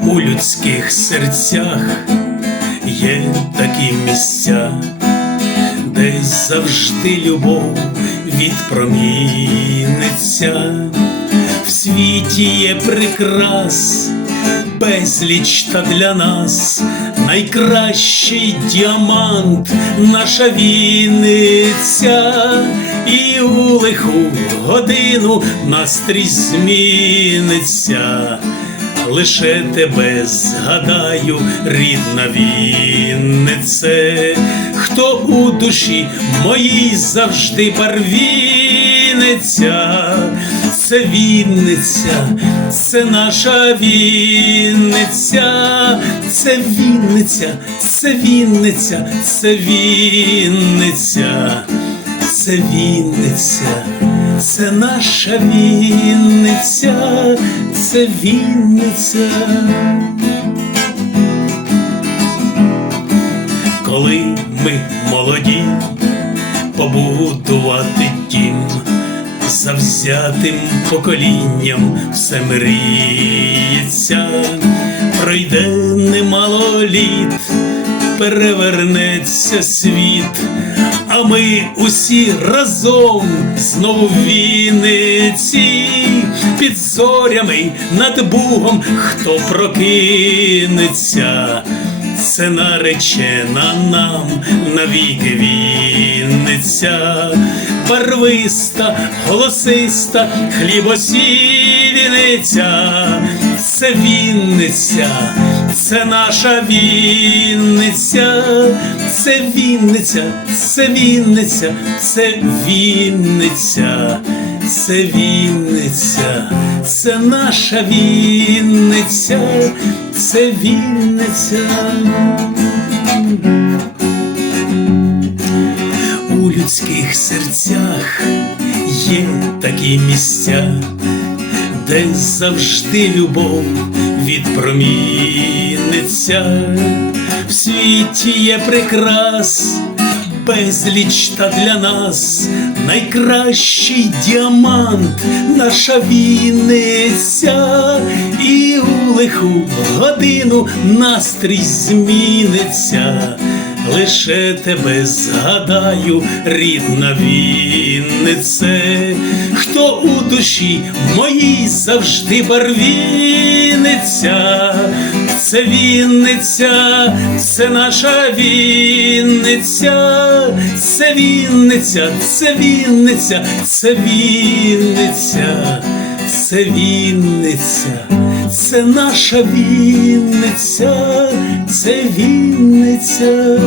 У людських серцях є такі місця, де завжди любов відпроміниться. В світі є прикрас, безліч та для нас найкращий діамант, наша Вінниця, і у лиху годину настрій зміниться. Лише тебе згадаю, рідна Віннице, хто у душі моїй завжди барвінниця, це Вінниця, це наша Вінниця, це Вінниця, це Вінниця, це Вінниця, це Вінниця. Це наша Вінниця, це Вінниця. Коли ми молоді, побудувати дім, завзятим поколінням все мріється, пройде немало літ, перевернеться світ. А ми усі разом знову в Вінниці, під зорями над Бугом, хто прокинеться, це наречена нам навіки Вінниця, барвиста, голосиста, хлібосільниця, це Вінниця, це наша Вінниця, це Вінниця, це Вінниця, це Вінниця, це Вінниця, це наша Вінниця, це Вінниця. У людських серцях є такі місця, де завжди любов відпроміниться. В світі є прикрас, безліч та для нас найкращий діамант, наша Вінниця, і у лиху годину настрій зміниться. Лише тебе згадаю, рідна Віннице, хто у душі моїй завжди барвінниця, це Вінниця, це наша Вінниця, це Вінниця, це Вінниця, це Вінниця, це Вінниця. Це наша Вінниця, це Вінниця.